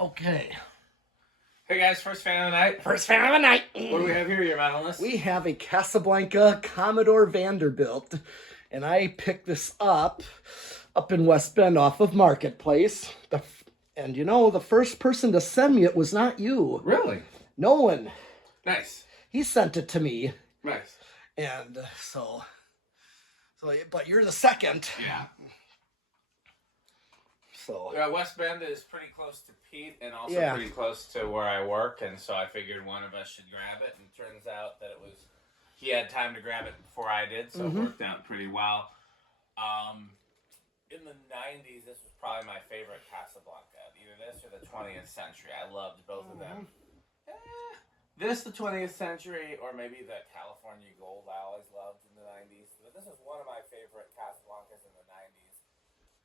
Okay. Hey guys, first fan of the night. First fan of the night. What do we have here, your medalist? We have a Casablanca Commodore Vanderbilt. And I picked this up in West Bend off of Marketplace. And you know, the first person to send me it was not you. Really? No one. Nice. He sent it to me. Nice. And but you're the second. Yeah. So. Yeah, West Bend is pretty close to Pete and also Yeah. pretty close to where I work, and so I figured one of us should grab it, and it turns out that he had time to grab it before I did, so it worked out pretty well. In the 90s, this was probably my favorite Casablanca, either this or the 20th century. I loved both of them. This, the 20th century, or maybe the California Gold I always loved in the 90s. But this is one of my favorite Casablancas in the 90s.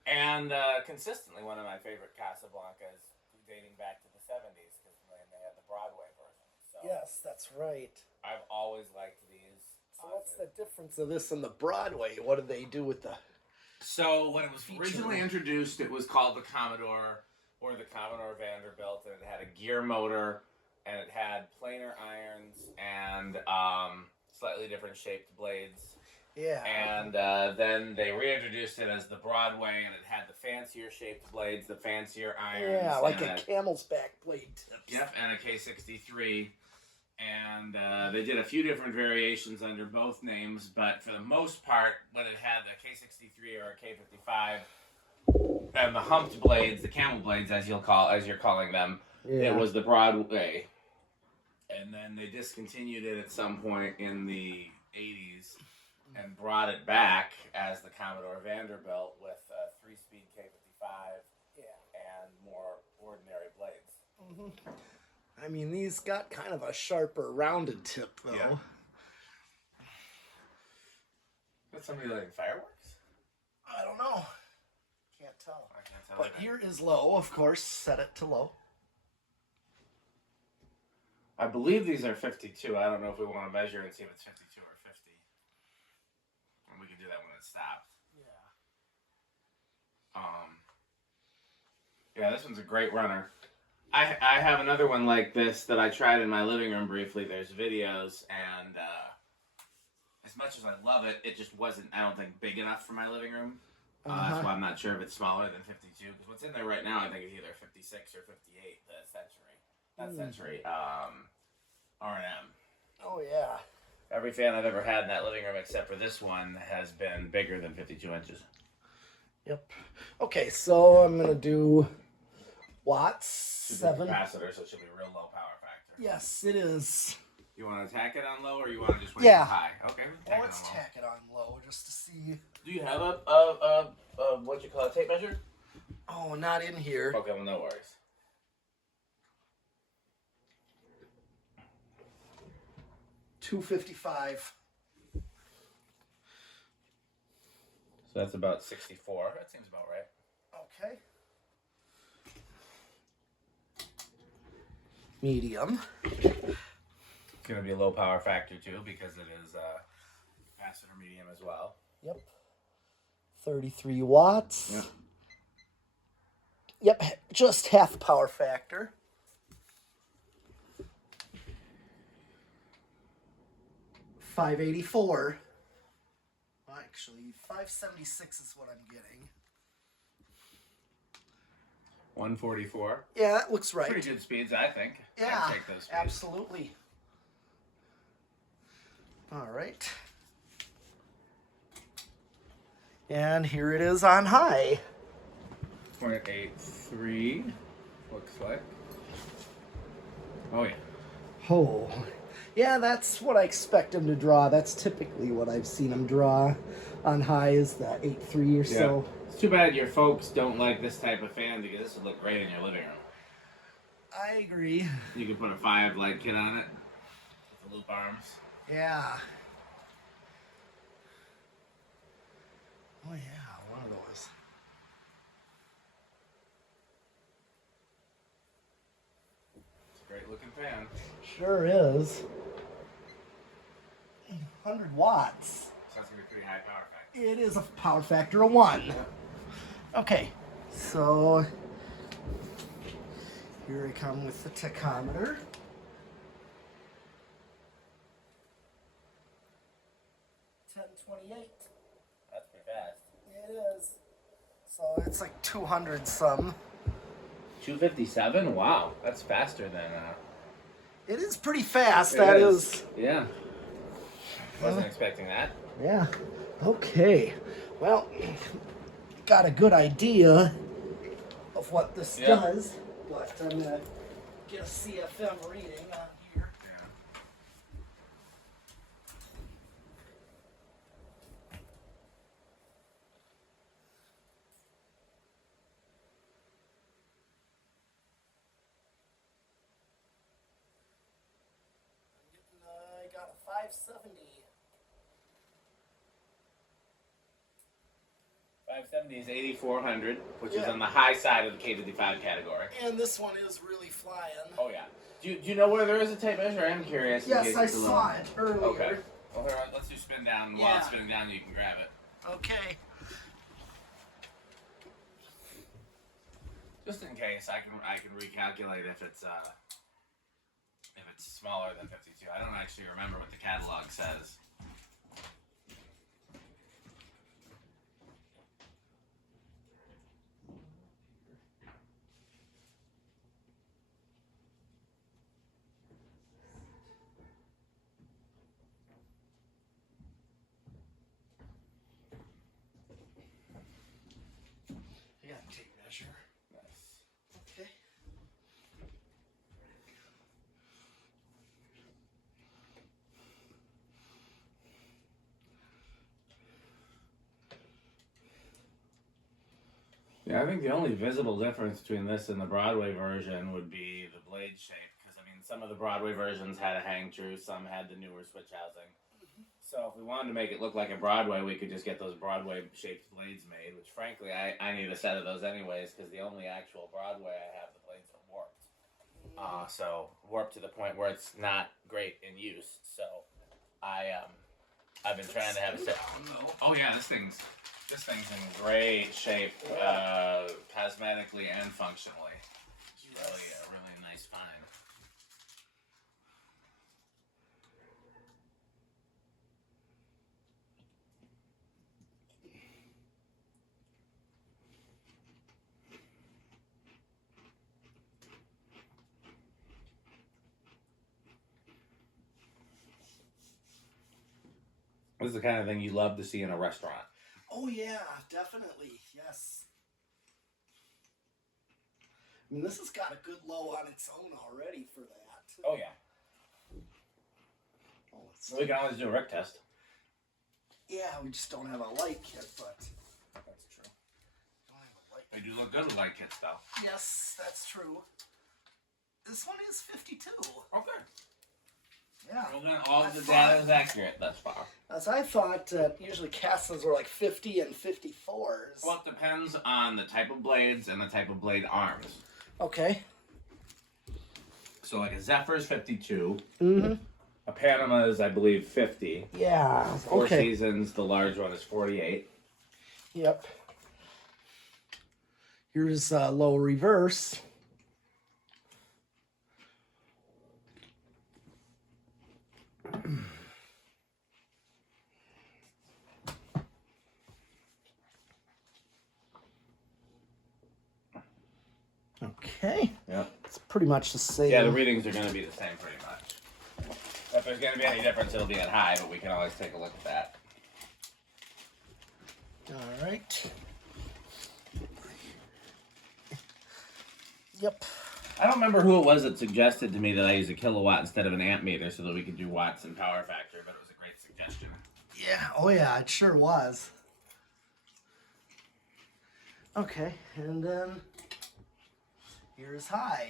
And consistently one of my favorite Casablancas dating back to the 70s, because when they had the Broadway version. So Yes, that's right. I've always liked these. So what's the difference of this and the Broadway? What did they do with the... So when it was originally introduced, it was called the Commodore, or the Commodore Vanderbilt, and it had a gear motor, and it had planer irons, and slightly different shaped blades. Yeah. And then they reintroduced it as the Broadway, and it had the fancier shaped blades, the fancier irons. Yeah, like a camel's back blade tips. Yep, and a K63. And they did a few different variations under both names, but for the most part, when it had the K63 or a K55, and the humped blades, the camel blades, as you're calling them, it was the Broadway. And then they discontinued it at some point in the 80s and brought it back as the Commodore Vanderbilt with a 3-speed K55 and more ordinary blades. I mean, these got kind of a sharper, rounded tip, though. Yeah. That's somebody lighting fireworks? I don't know. Can't tell. I can't tell. But here is low, of course. Set it to low. I believe these are 52. I don't know if we want to measure and see if it's 52 or 50. And we can do that when it's stopped. Yeah, this one's a great runner. I have another one like this that I tried in my living room briefly. There's videos, and as much as I love it, it just wasn't, I don't think, big enough for my living room. That's why I'm not sure if it's smaller than 52. Because what's in there right now, I think is either 56 or 58, the Century. Not Century, R&M. Oh, yeah. Every fan I've ever had in that living room except for this one has been bigger than 52 inches. Yep. Okay, so I'm going to do watts. Should be 7. capacitor, so it should be real low power factor. Yes, it is. You want to tack it on low, or you want to just wait Yeah. it high? Okay, Well, let's tack it on low just to see. Do you have a what you call a tape measure? Oh, not in here. Okay, well, no worries. $2.55. So that's about 64. That seems about right. Okay. Medium. It's going to be a low power factor, too, because it is capacitor medium as well. Yep. 33 watts. Yep. Yep, just half power factor. $584. Actually, $576 is what I'm getting. 144. Yeah, that looks right. Pretty good speeds, I think. Yeah, I'd take those speeds. absolutely. All right. And here it is on high. 0.83, looks like. Oh, yeah. Oh, yeah, that's what I expect him to draw. That's typically what I've seen him draw on high is the 8.3 or so. It's too bad your folks don't like this type of fan, because this would look great in your living room. I agree. You could put a 5-light kit on it with the loop arms. Yeah. Oh, yeah, one of those. It's a great looking fan. Sure is. 100 watts. So that's going to be pretty high power factor. It is a power factor of 1. Okay, so Here I come with the tachometer. 1028. That's pretty fast. It is. So it's like 200 some. 257? Wow, that's faster than. It is pretty fast. That is. Yeah. Wasn't expecting that. Yeah. Okay. Well, got a good idea of what this does, but I'm gonna get a CFM reading on here. I got a 570. 570 is 8,400, which is on the high side of the K55 category. And this one is really flying. Oh, yeah. Do you know where there is a tape measure? I'm curious. Yes, I saw it earlier. Okay. Well, here, let's do spin down. While it's spinning down, you can grab it. Okay. Just in case, I can recalculate if it's smaller than 52. I don't actually remember what the catalog says. I got a tape measure. Nice. Okay. Yeah, I think the only visible difference between this and the Broadway version would be the blade shape. Because, I mean, some of the Broadway versions had a hang true, some had the newer switch housing. So if we wanted to make it look like a Broadway, we could just get those Broadway-shaped blades made, which, frankly, I need a set of those anyways, because the only actual Broadway I have, the blades are warped. So warped to the point where it's not great in use. So I've been trying to have a set. Oh, yeah, this thing's in great shape, cosmetically and functionally. It's really a really nice find. This is the kind of thing you love to see in a restaurant. Oh yeah, definitely. Yes. I mean, this has got a good low on its own already for that. Oh yeah. Oh, We can always do a rec test. Yeah, we just don't have a light kit, but That's true. They do look good with light kits, though. yes, that's true. This one is 52. Okay. Yeah. Well, then all the data is accurate thus far. As I thought, usually Casas were like 50 and 54s. Well, it depends on the type of blades and the type of blade arms. Okay. So, like a Zephyr is 52. Mm-hmm. A Panama is, I believe, 50. Yeah. Four Okay. Seasons, the large one, is 48. Yep. Here's low reverse. Okay. Yeah. It's pretty much the same. Yeah, the readings are going to be the same pretty much. If there's going to be any difference, it'll be at high, but we can always take a look at that. All right. Yep. I don't remember who it was that suggested to me that I use a kilowatt instead of an amp meter so that we could do watts and power factor, but it was a great suggestion. Yeah. Oh yeah, it sure was. Okay, and then here's high.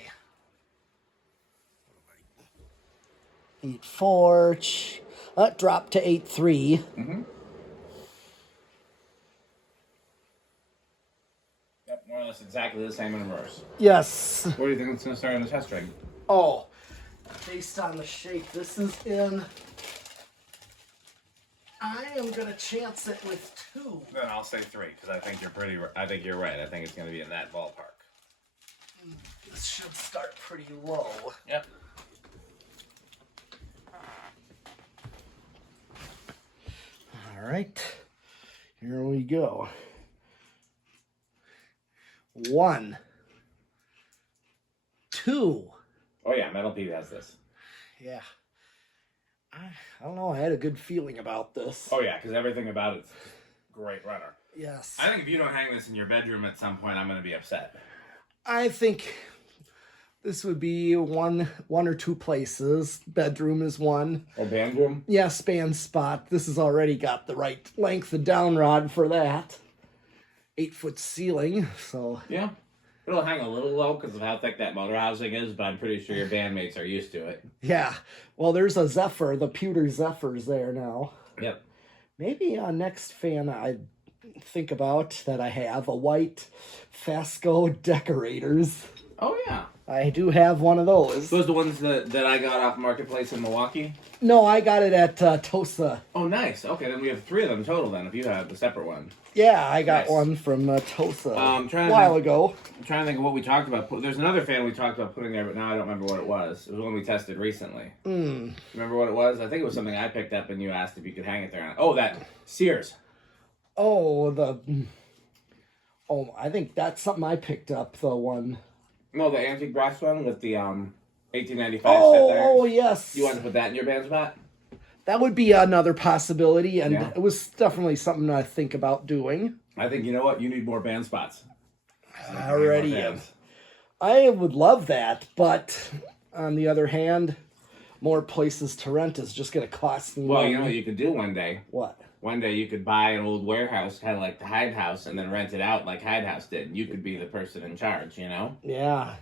8.4. Dropped to 8.3. Mm-hmm. Yep, more or less exactly the same in reverse. Yes. What do you think it's going to start on the test rig? Oh, based on the shape, this is in. I am gonna chance it with 2. Then I'll say 3 because I think you're right. I think it's going to be in that ballpark. This should start pretty low. Yep. All right, here we go. 1, 2. Oh yeah, Metal Pete has this. Yeah. I don't know. I had a good feeling about this. Oh yeah, because everything about it's a great runner. Yes. I think if you don't hang this in your bedroom at some point, I'm going to be upset. I think this would be one or two places. Bedroom is one. Or band room? Yes, band spot. This has already got the right length of down rod for that. 8-foot ceiling, so... Yeah. It'll hang a little low because of how thick that motor housing is, but I'm pretty sure your bandmates are used to it. Yeah. Well, there's a Zephyr. The pewter Zephyr's there now. Yep. Maybe next fan I think about that I have, a white Fasco Decorators. Oh, yeah. I do have one of those. Those are the ones that I got off Marketplace in Milwaukee? No, I got it at Tosa. Oh, nice. Okay, then we have 3 of them total then, if you have the separate one. Yeah, I got Nice. one from Tosa a while ago. I'm trying to think of what we talked about. There's another fan we talked about putting there, but now I don't remember what it was. It was one we tested recently. Remember what it was? I think it was something I picked up and you asked if you could hang it there. Oh, that Sears. Oh, I think that's something I picked up, the one. No, the antique brass one with the 1895 set there. Oh, yes. You want to put that in your band spot? That would be another possibility, and Yeah. it was definitely something I think about doing. I think, you know what? You need more band spots. Already. More I would love that, but on the other hand, more places to rent is just going to cost me Well, money. you know what you could do one day? What? One day you could buy an old warehouse, kind of like the Hyde House, and then rent it out like Hyde House did. You could be the person in charge, you know? Yeah.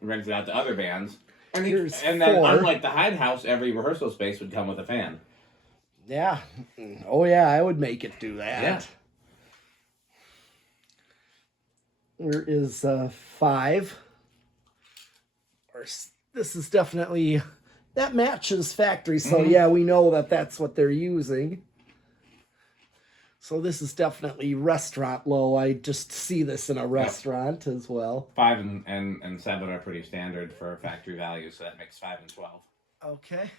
Rent it out to other bands. And Here's then, 4. unlike the Hyde House, every rehearsal space would come with a fan. Yeah. Oh, yeah, I would make it do that. Yeah. There is 5. This is definitely... That matches factory, so yeah, we know that that's what they're using. So this is definitely restaurant low. I just see this in a restaurant as well. 5 and 7 are pretty standard for factory values, so that makes 5 and 12. Okay.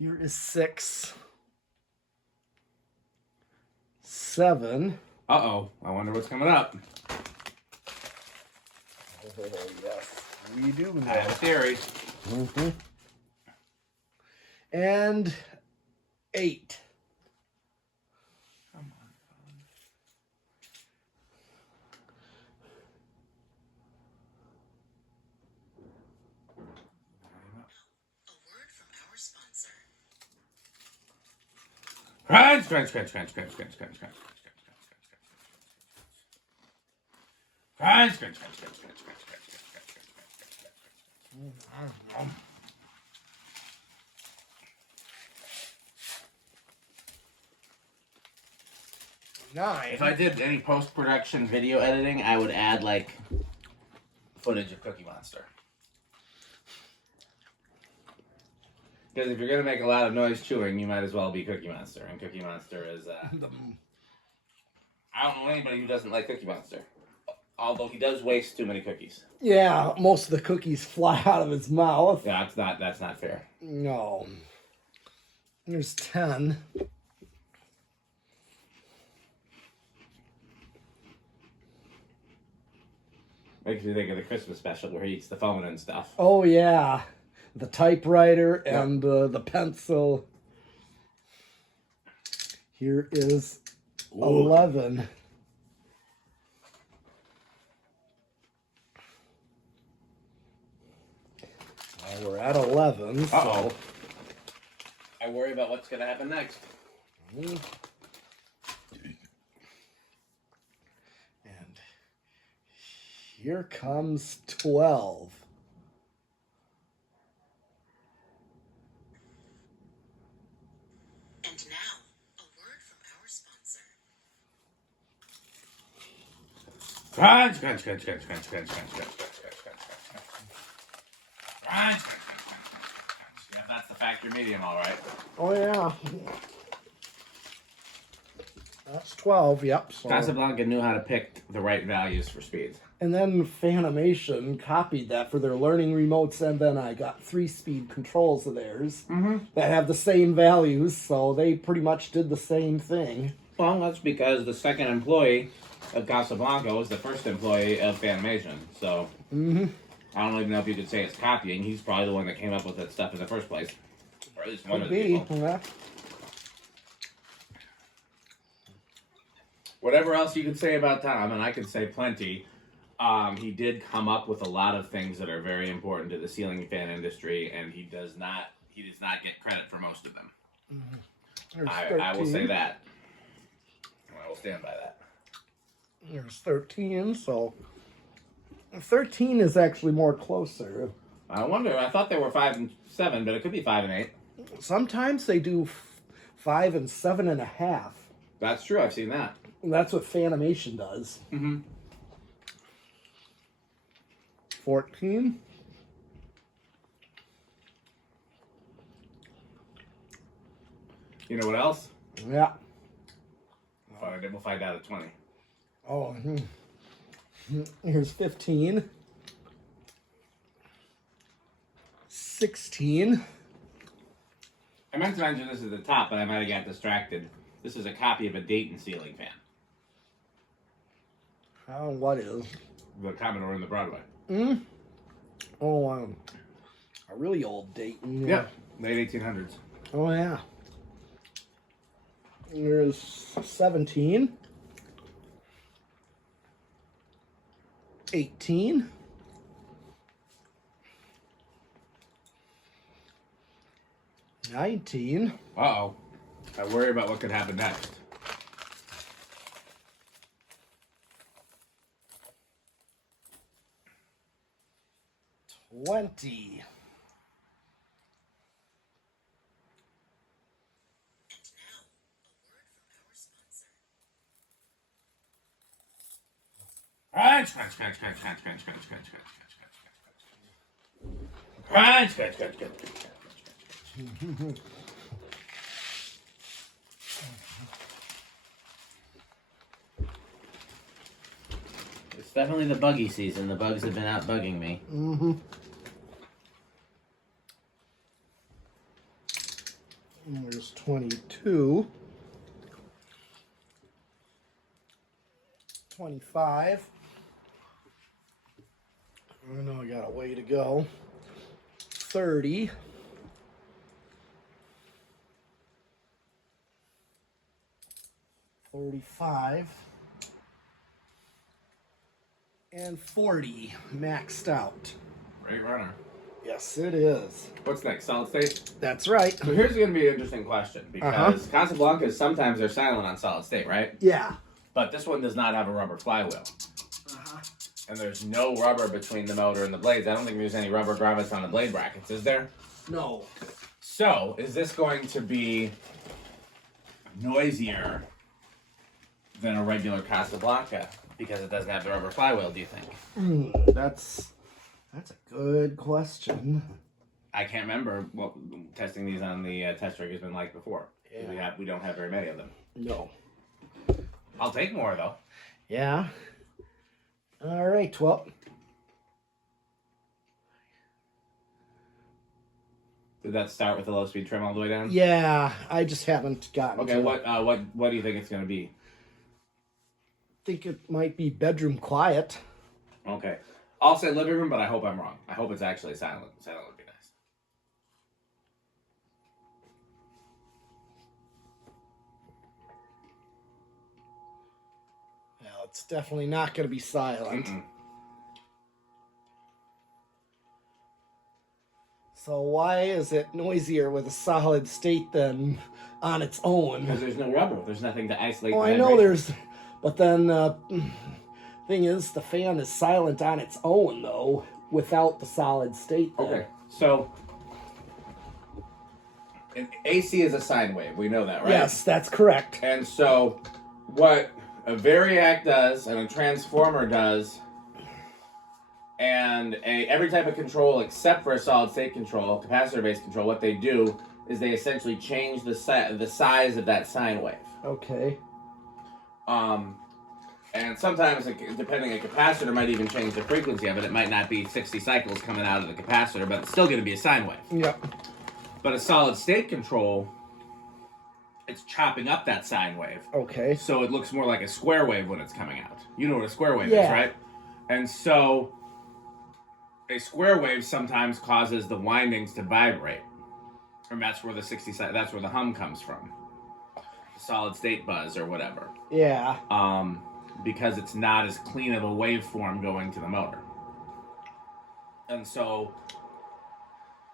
Here is 6. 7. Uh-oh. I wonder what's coming up. Oh, yes. We do know. I have a theory. And 8. Come on. A word from our sponsor. Crunch, crunch, crunch, crunch, crunch, crunch, crunch, crunch, crunch, crunch, crunch, crunch, crunch, crunch, crunch, crunch, crunch, crunch. 9. If I did any post-production video editing, I would add, like, footage of Cookie Monster. Because if you're going to make a lot of noise chewing, you might as well be Cookie Monster. And Cookie Monster is, I don't know anybody who doesn't like Cookie Monster. Although he does waste too many cookies. Yeah, most of the cookies fly out of his mouth. Yeah, that's not fair. No. There's 10. Makes me think of the Christmas special where he eats the phone and stuff. Oh, yeah. The typewriter and the pencil. Here is 11. Well, we're at 11, so... Uh-oh. I worry about what's going to happen next. And here comes 12. And now, a word from our sponsor. Crunch, crunch, crunch, crunch, crunch, crunch, crunch, crunch, crunch, crunch, crunch, crunch, crunch. Crunch, crunch, crunch, crunch, crunch, crunch. Yeah, that's the factory medium, all right. Oh, yeah. That's 12, yep. So. Casablanca knew how to pick the right values for speed. And then Fanimation copied that for their learning remotes, and then I got 3-speed controls of theirs that have the same values, so they pretty much did the same thing. Well, that's because the second employee of Casablanca was the first employee of Fanimation, so I don't even know if you could say it's copying. He's probably the one that came up with that stuff in the first place. Or at least one of the people. Yeah. Whatever else you could say about Tom, and I could say plenty, he did come up with a lot of things that are very important to the ceiling fan industry, and he does not get credit for most of them. I will say that. I will stand by that. There's 13, so 13 is actually more closer. I wonder. I thought they were 5 and 7, but it could be 5 and 8. Sometimes they do 5 and 7.5. That's true. I've seen that. That's what Fanimation does. 14. You know what else? Yeah. We'll find out at 20. Oh, here's 15. 16. I meant to mention this at the top, but I might have got distracted. This is a copy of a Dayton ceiling fan. What is? The Commodore and the Broadway. Oh, a really old Dayton. Yeah, late 1800s. Oh, yeah. There's 17. 18. 19. Uh-oh. I worry about what could happen next. 20. And now, a word from our sponsor. Crunch, crunch, crunch, crunch, crunch, crunch, crunch, crunch, crunch, crunch, crunch, crunch, crunch, crunch, crunch, crunch, crunch. It's definitely the buggy season. The bugs have been out bugging me. And there's 22. 25. I know I got a way to go. 30. 35. And 40 maxed out. Great runner. Yes, it is. What's next? Solid state? That's right. So here's going to be an interesting question because Casablanca sometimes they're silent on solid state, right? Yeah. But this one does not have a rubber flywheel. And there's no rubber between the motor and the blades. I don't think there's any rubber grommets on the blade brackets, is there? No. So, is this going to be noisier than a regular Casablanca because it doesn't have the rubber flywheel, do you think? That's a good question. I can't remember what testing these on the test rig has been like before. Yeah. We don't have very many of them. No. I'll take more though. Yeah. All right, well. Did that start with the low speed trim all the way down? Yeah, I just haven't gotten Okay, to what do you think it's going to be? think it might be bedroom quiet. Okay. I'll say living room, but I hope I'm wrong. I hope it's actually silent. Silent would be nice. No, it's definitely not going to be silent. So why is it noisier with a solid state than on its own? Because there's no rubber. There's nothing to isolate. Oh, the I know vibration. there's, but then thing is, the fan is silent on its own though, without the solid state there. Okay, so an AC is a sine wave. We know that, right? Yes, that's correct. And so what a variac does and a transformer does and every type of control except for a solid state control, capacitor-based control, what they do is they essentially change the size of that sine wave. Okay. And sometimes, depending on capacitor, might even change the frequency of it. It might not be 60 cycles coming out of the capacitor, but it's still going to be a sine wave. Yep. But a solid state control, it's chopping up that sine wave. Okay. So it looks more like a square wave when it's coming out. You know what a square wave Yeah. is, right? And so a square wave sometimes causes the windings to vibrate. And that's where that's where the hum comes from. The solid state buzz or whatever. Yeah. Because it's not as clean of a waveform going to the motor. And so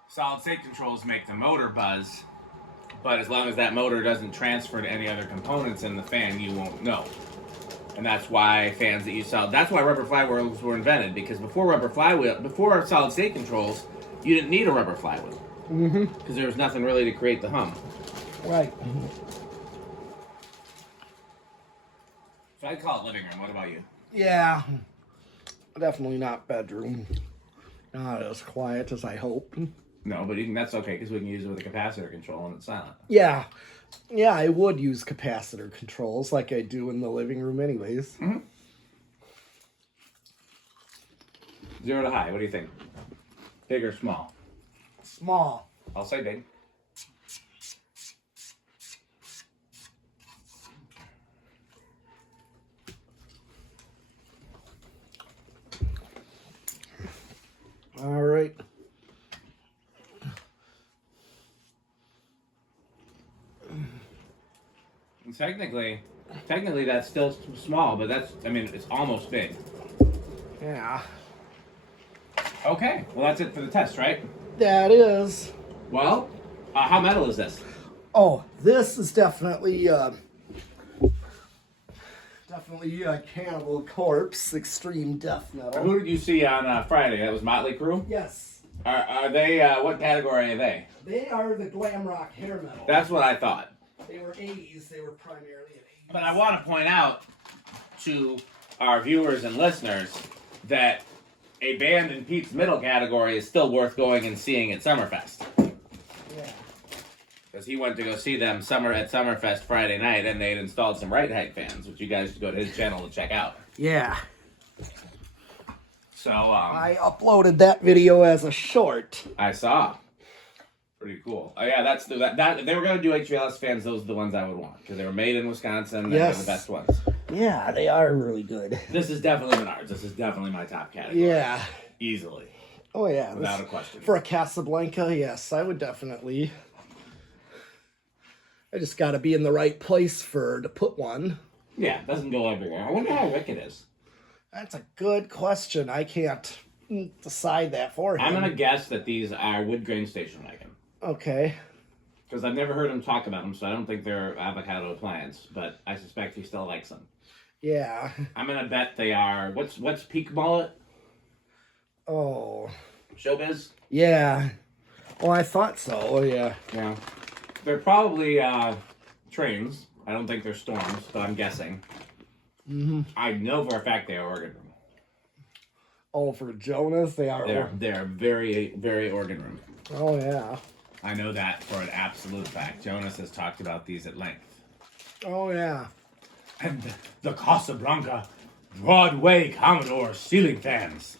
solid state controls make the motor buzz, but as long as that motor doesn't transfer to any other components in the fan, you won't know. And that's why fans that use that's why rubber flywheels were invented, because before solid state controls, you didn't need a rubber flywheel. Because there was nothing really to create the hum. Right. So I'd call it living room. What about you? Yeah. Definitely not bedroom. Not as quiet as I hope. No, but even that's okay because we can use it with a capacitor control and it's silent. Yeah. Yeah, I would use capacitor controls like I do in the living room anyways. 0 to high. What do you think? Big or small? Small. I'll say big. All right. And technically that's still small, but it's almost big. Yeah. Okay, well that's it for the test, right? That is. Well, how metal is this? Oh, this is definitely Cannibal Corpse Extreme Death Metal. Who did you see on Friday? That was Motley Crue? Yes. Are they, what category are they? They are the glam rock hair metal. That's what I thought. They were 80s. They were primarily an 80s. But I want to point out to our viewers and listeners that a band in Pete's middle category is still worth going and seeing at Summerfest. Yeah. Because he went to go see them at Summerfest Friday night, and they had installed some right height fans, which you guys should go to his channel to check out. Yeah. So I uploaded that video as a short. I saw. Pretty cool. Oh yeah, that's that. If they were gonna do HVLS fans, those are the ones I would want because they were made in Wisconsin. And Yes. they're the best ones. Yeah, they are really good. This is definitely Menards. This is definitely my top category. Yeah. Easily, Oh yeah. without a question. For a Casablanca, yes, I would definitely. I just got to be in the right place to put one. Yeah, it doesn't go everywhere. I wonder how Rick it is. That's a good question. I can't decide that for him. I'm gonna guess that these are wood grain station wagon Okay. because I've never heard him talk about them, so I don't think they're avocado appliance. But I suspect he still likes them. Yeah. I'm gonna bet they are. What's peak mullet? Oh. Showbiz. Yeah. Oh, I thought so. Oh, yeah. Yeah. They're probably trains. I don't think they're storms, but I'm guessing. I know for a fact they are organ room. Oh, for Jonas, they are. They're very, very organ room. Oh, yeah. I know that for an absolute fact. Jonas has talked about these at length. Oh, yeah. And the Casablanca Broadway Commodore ceiling fans.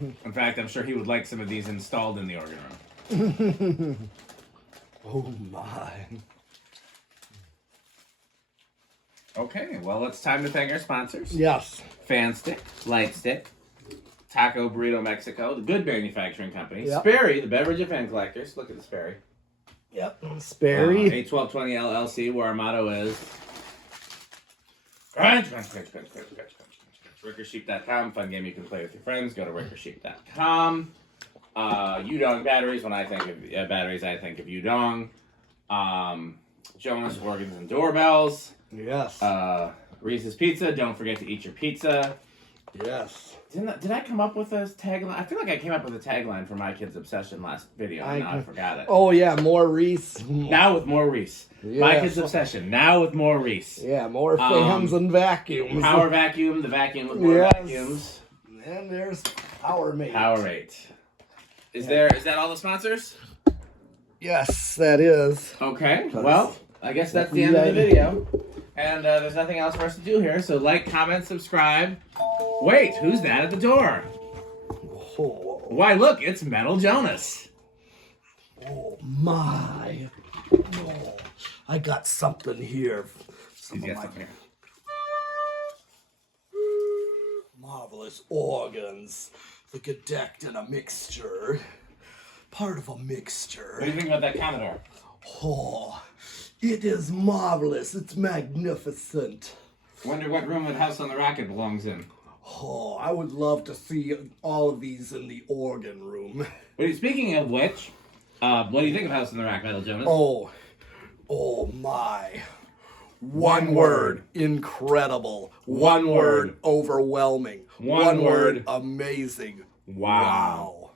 In fact, I'm sure he would like some of these installed in the organ room. Oh, my. Okay, well, it's time to thank our sponsors. Yes. Fan Stick, Light Stick, Taco Burrito Mexico, the Good Manufacturing Company, Yep. Sperry, the beverage of fan collectors. Look at the Sperry. Yep. Sperry. 81220 LLC, where our motto is crunch, crunch, crunch, crunch, crunch, crunch, crunch. RickerSheep.com, fun game you can play with your friends. Go to RickerSheep.com. Udong batteries. When I think of batteries, I think of Udong. Jonas Organs and Doorbells. Yes. Reese's Pizza. Don't forget to eat your pizza. Yes. Did I come up with a tagline? I feel like I came up with a tagline for My Kid's Obsession last video, and now I forgot it. Oh, yeah. More Reese. Now with more Reese. Yeah. My Kid's Obsession. Now with more Reese. Yeah, more fans and vacuums. Power Vacuum. The vacuum with more Yes. vacuums. And there's Powermate. Powerade. Is that all the sponsors? Yes, that is. Okay. Well, I guess that's the end of the video. And there's nothing else for us to do here, so like, comment, subscribe. Wait, who's that at the door? Oh, Why, look, it's Metal Jonas. oh my. Oh, I got something here. Some He's of got my something here. marvelous organs. They get decked in a mixture. Part of a mixture. What do you think about that Commodore? Oh, it is marvelous. It's magnificent. Wonder what room that House on the Rocket belongs in. Oh, I would love to see all of these in the organ room. Speaking of which, what do you think of House on the Rock, Metal Jonas? Oh my. One word, incredible. One word, overwhelming. One word, amazing. Wow.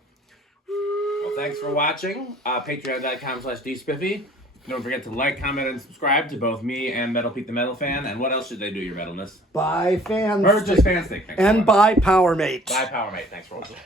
Well, thanks for watching. Patreon.com/dspiffy. Don't forget to like, comment, and subscribe to both me and Metal Pete the Metal Fan. And what else should they do, your metalness? Buy fans. Or just fan stick. And buy Power Mate. Bye, Power Mate. Thanks for watching.